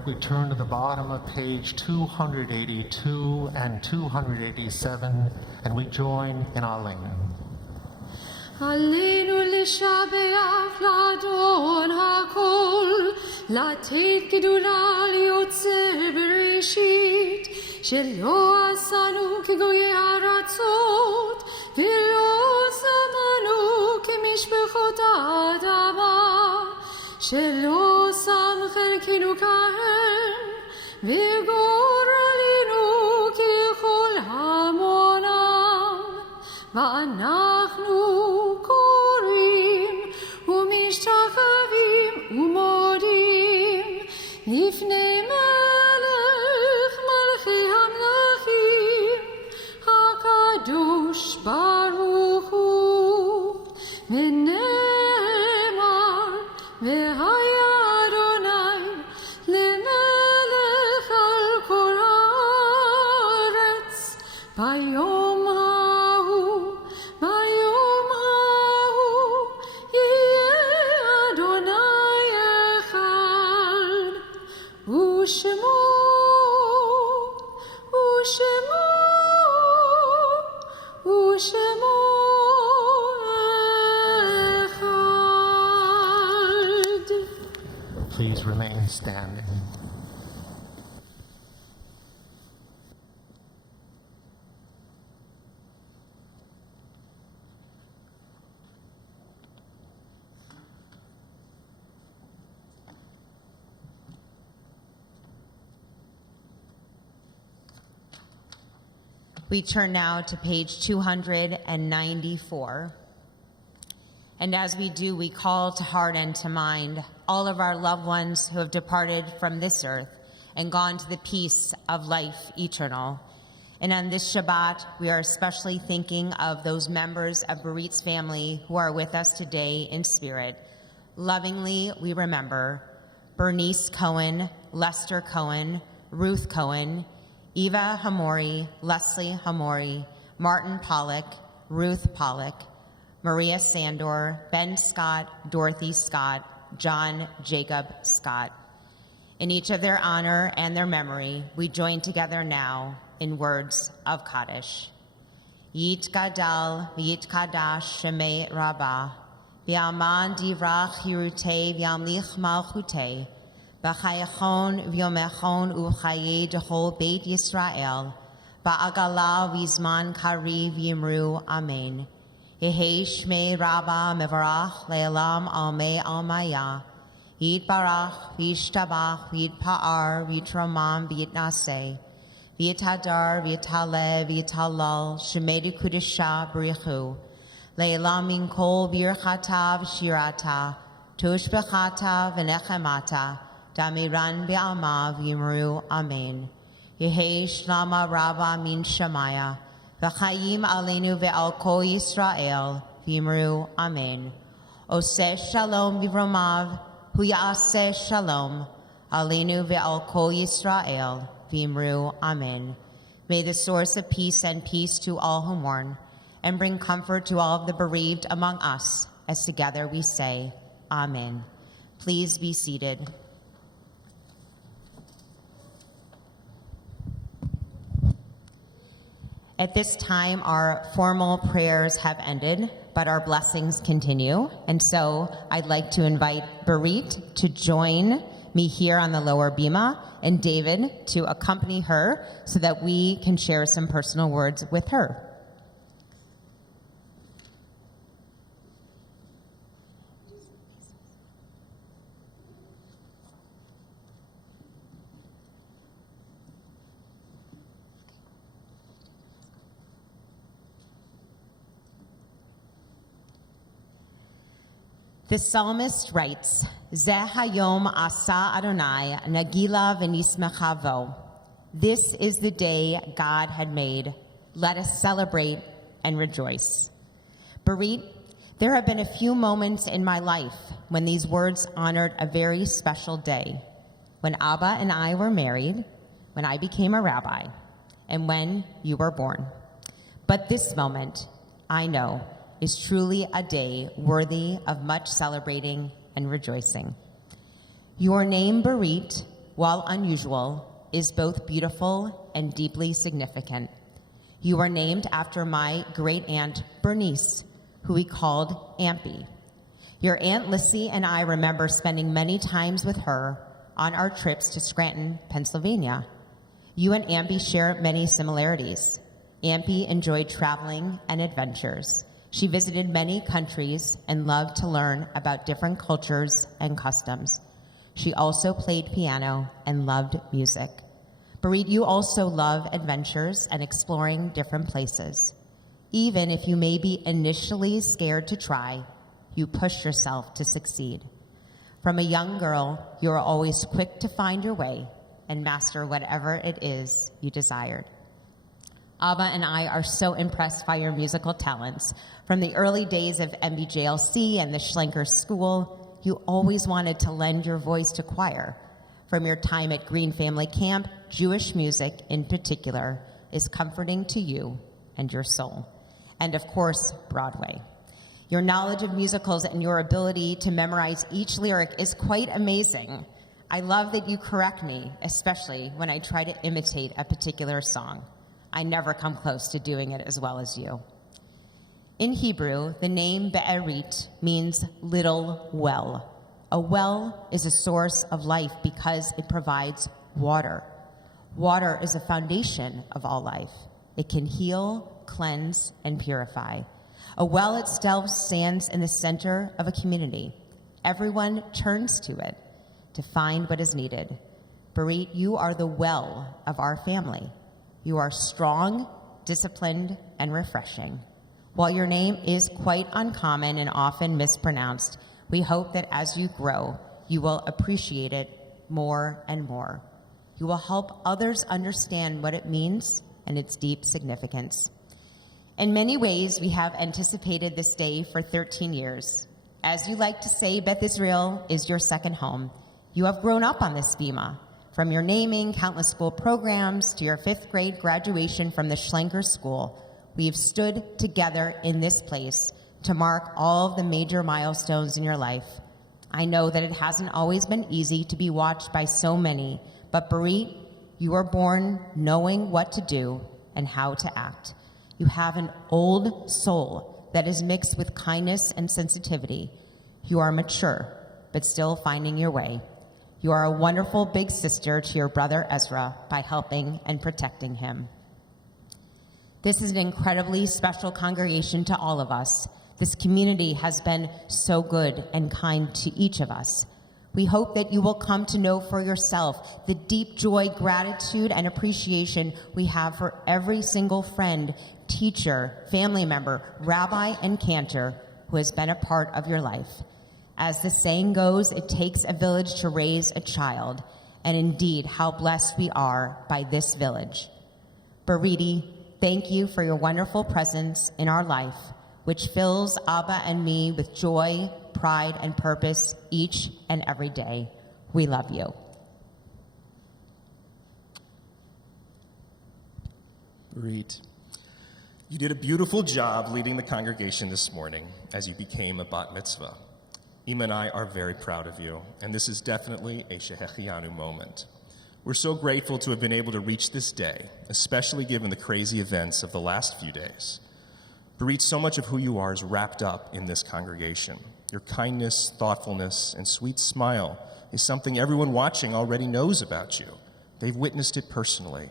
We turn to the bottom of page 282 and 287, and we join in Aleinu. Aleinu l'shabeach l'adon hakol, לתת גדולה ליוצר בראשית, שלא עשנו כגויי ארצות, ולא שמנו כמשפחות האדמה, שלא שם חלקנו כהם, וגורלנו ככל המונם, ואנחנו קוראים ומשתחווים ומודים לפני מלך מלכי המלכים, הקדוש ברוך הוא, ונאמר והיה אדוני למלך על כל הארץ ביום ההוא, ביום ההוא יהיה אדוני אחד, ושמו אחד. Please remain standing. We turn now to page 294. And as we do, we call to heart and to mind all of our loved ones who have departed from this earth and gone to the peace of life eternal. And on this Shabbat, we are especially thinking of those members of Barit's family who are with us today in spirit. Lovingly, we remember Bernice Cohen, Lester Cohen, Ruth Cohen, Eva Hamori, Leslie Hamori, Martin Pollock, Ruth Pollock, Maria Sandor, Ben Scott, Dorothy Scott, John Jacob Scott. In each of their honor and their memory, we join together now in words of Kaddish. Yit Gadal, Yit Kadash, Shemei Rabbah, V'alman divrach hirutei v'amlich malchutei, B'chayachon v'yomechon u'chayei dechol Beit Yisrael, Ba'agala v'zman kari v'yimru Amen. Yehei Shmei Rabbah mevarach le'elam almei almaya, Yitbarach v'yishtabach v'yitpa'ar v'yitramam v'yitnaseh, v'yitadar v'yitaleh v'yitalal Shemei Kudisha b'richu, Le'elam min kol birchata v'shirata, tushbechata v'nechemata, damiran v'alma v'yimru Amen. Yehei shlama rabba min shamaya, v'chayim aleinu ve'al kol Yisrael, v'yimru Amen. Oseh shalom v'romav, hu ya'aseh shalom, aleinu ve'al kol Yisrael, v'yimru Amen. May the source of peace send peace to all who mourn, and bring comfort to all of the bereaved among us, as together we say, Amen. Please be seated. At this time, our formal prayers have ended, but our blessings continue. And so I'd like to invite Barit to join me here on the lower bima, and David to accompany her so that we can share some personal words with her. The psalmist writes, Zeh hayom asa Adonai, nagila v'nismechavo. This is the day God had made. Let us celebrate and rejoice. Barit, there have been a few moments in my life when these words honored a very special day. When Abba and I were married, when I became a rabbi, and when you were born. But this moment, I know, is truly a day worthy of much celebrating and rejoicing. Your name, Barit, while unusual, is both beautiful and deeply significant. You are named after my great-aunt, Bernice, who we called Ampy. Your Aunt Lissy and I remember spending many times with her on our trips to Scranton, Pennsylvania. You and Ampy share many similarities. Ampy enjoyed traveling and adventures. She visited many countries and loved to learn about different cultures and customs. She also played piano and loved music. Barit, you also love adventures and exploring different places. Even if you may be initially scared to try, you push yourself to succeed. From a young girl, you are always quick to find your way and master whatever it is you desired. Abba and I are so impressed by your musical talents. From the early days of MBJLC and the Schlenker School, you always wanted to lend your voice to choir. From your time at Green Family Camp, Jewish music in particular is comforting to you and your soul. And of course, Broadway. Your knowledge of musicals and your ability to memorize each lyric is quite amazing. I love that you correct me, especially when I try to imitate a particular song. I never come close to doing it as well as you. In Hebrew, the name Be'erit means little well. A well is a source of life because it provides water. Water is a foundation of all life. It can heal, cleanse, and purify. A well itself stands in the center of a community. Everyone turns to it to find what is needed. Barit, you are the well of our family. You are strong, disciplined, and refreshing. While your name is quite uncommon and often mispronounced, we hope that as you grow, you will appreciate it more and more. You will help others understand what it means and its deep significance. In many ways, we have anticipated this day for 13 years. As you like to say, Beth Israel is your second home. You have grown up on this bima, from your naming, countless school programs, to your 5th grade graduation from the Schlenker School. We have stood together in this place to mark all of the major milestones in your life. I know that it hasn't always been easy to be watched by so many, but Barit, you were born knowing what to do and how to act. You have an old soul that is mixed with kindness and sensitivity. You are mature, but still finding your way. You are a wonderful big sister to your brother Ezra by helping and protecting him. This is an incredibly special congregation to all of us. This community has been so good and kind to each of us. We hope that you will come to know for yourself the deep joy, gratitude, and appreciation we have for every single friend, teacher, family member, rabbi, and cantor who has been a part of your life. As the saying goes, it takes a village to raise a child, and indeed, how blessed we are by this village. Bariti, thank you for your wonderful presence in our life, which fills Abba and me with joy, pride, and purpose each and every day. We love you. Great. You did a beautiful job leading the congregation this morning as you became a bat mitzvah. Ima and I are very proud of you, and this is definitely a Shehechianu moment. We're so grateful to have been able to reach this day, especially given the crazy events of the last few days. Barit, so much of who you are is wrapped up in this congregation. Your kindness, thoughtfulness, and sweet smile is something everyone watching already knows about you. They've witnessed it personally,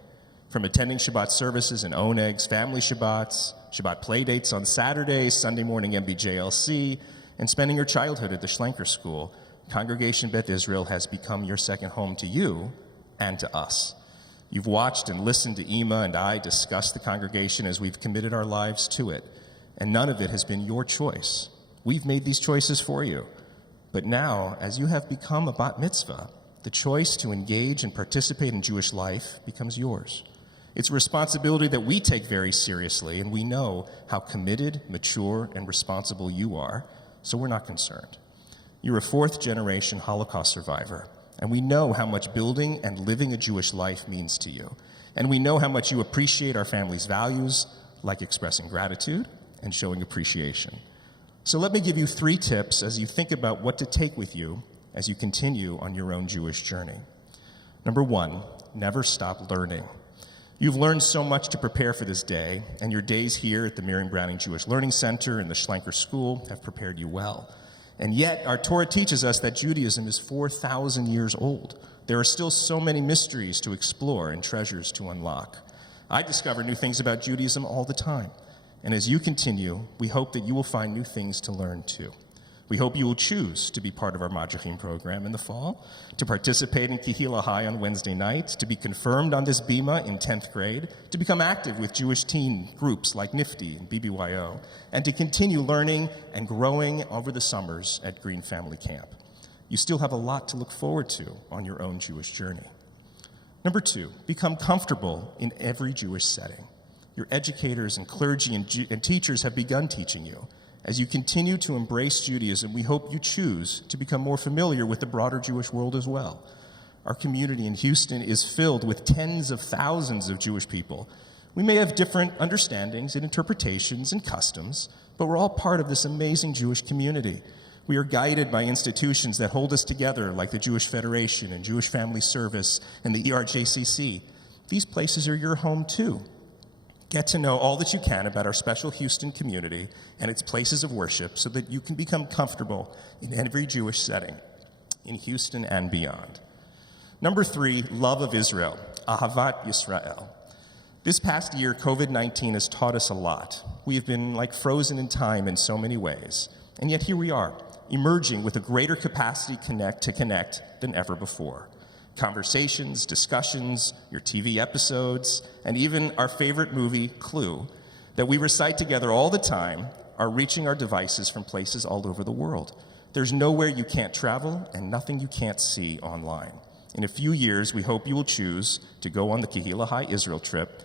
from attending Shabbat services in Oneg's, family Shabbats, Shabbat playdates on Saturdays, Sunday morning MBJLC, and spending your childhood at the Schlenker School. Congregation Beth Israel has become your second home to you and to us. You've watched and listened to Ima and I discuss the congregation as we've committed our lives to it, and none of it has been your choice. We've made these choices for you. But now, as you have become a bat mitzvah, the choice to engage and participate in Jewish life becomes yours. It's a responsibility that we take very seriously, and we know how committed, mature, and responsible you are, so we're not concerned. You're a 4th-generation Holocaust survivor, and we know how much building and living a Jewish life means to you. And we know how much you appreciate our family's values, like expressing gratitude and showing appreciation. So let me give you 3 tips as you think about what to take with you as you continue on your own Jewish journey. Number 1, never stop learning. You've learned so much to prepare for this day, and your days here at the Miriam Browning Jewish Learning Center and the Schlenker School have prepared you well. And yet, our Torah teaches us that Judaism is 4,000 years old. There are still so many mysteries to explore and treasures to unlock. I discover new things about Judaism all the time. And as you continue, we hope that you will find new things to learn too. We hope you will choose to be part of our Madrichim program in the fall, to participate in Kehillah High on Wednesday nights, to be confirmed on this bima in 10th grade, to become active with Jewish teen groups like NIFTY and BBYO, and to continue learning and growing over the summers at Green Family Camp. You still have a lot to look forward to on your own Jewish journey. Number 2, become comfortable in every Jewish setting. Your educators and clergy and teachers have begun teaching you. As you continue to embrace Judaism, we hope you choose to become more familiar with the broader Jewish world as well. Our community in Houston is filled with tens of thousands of Jewish people. We may have different understandings and interpretations and customs, but we're all part of this amazing Jewish community. We are guided by institutions that hold us together, like the Jewish Federation and Jewish Family Service and the ERJCC. These places are your home too. Get to know all that you can about our special Houston community and its places of worship so that you can become comfortable in every Jewish setting in Houston and beyond. Number 3, love of Israel, Ahavat Yisrael. This past year, COVID-19 has taught us a lot. We have been like frozen in time in so many ways, and yet here we are, emerging with a greater capacity to connect than ever before. Conversations, discussions, your TV episodes, and even our favorite movie, Clue, that we recite together all the time, are reaching our devices from places all over the world. There's nowhere you can't travel and nothing you can't see online. In a few years, we hope you will choose to go on the Kehillah High Israel trip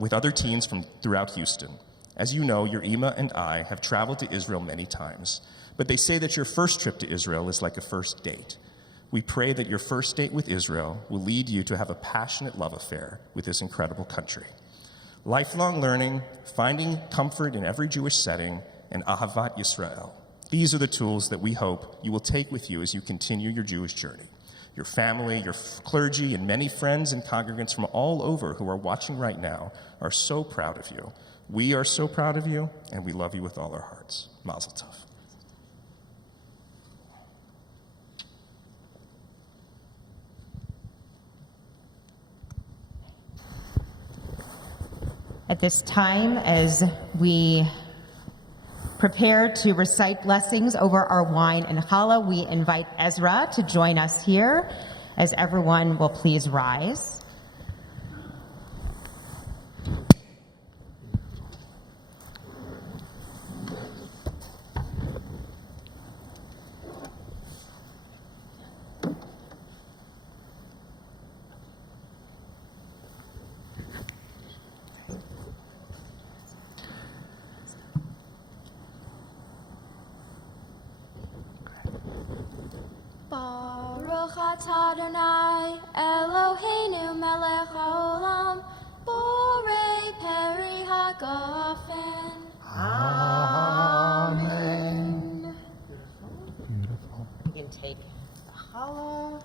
with other teens from throughout Houston. As you know, your Ima and I have traveled to Israel many times, but they say that your first trip to Israel is like a first date. We pray that your first date with Israel will lead you to have a passionate love affair with this incredible country. Lifelong learning, finding comfort in every Jewish setting, and Ahavat Yisrael. These are the tools that we hope you will take with you as you continue your Jewish journey. Your family, your clergy, and many friends and congregants from all over who are watching right now are so proud of you. We are so proud of you, and we love you with all our hearts. Mazel tov. At this time, as we prepare to recite blessings over our wine and challah, we invite Ezra to join us here, as everyone will please rise. Baruch atah Adonai Eloheinu melech haolam borei peri hagafen. Amen. Beautiful. You can take the challah,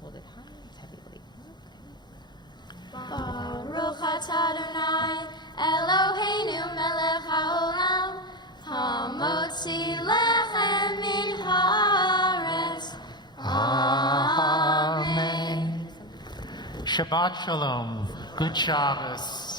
hold it high, heavily. Baruch atah Adonai Eloheinu melech haolam hamotzi lechem min haaretz. Amen. Shabbat Shalom. Good Shabbos.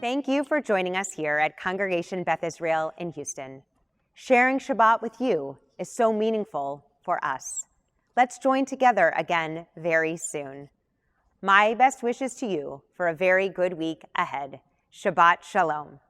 Thank you for joining us here at Congregation Beth Israel in Houston. Sharing Shabbat with you is so meaningful for us. Let's join together again very soon. My best wishes to you for a very good week ahead. Shabbat Shalom.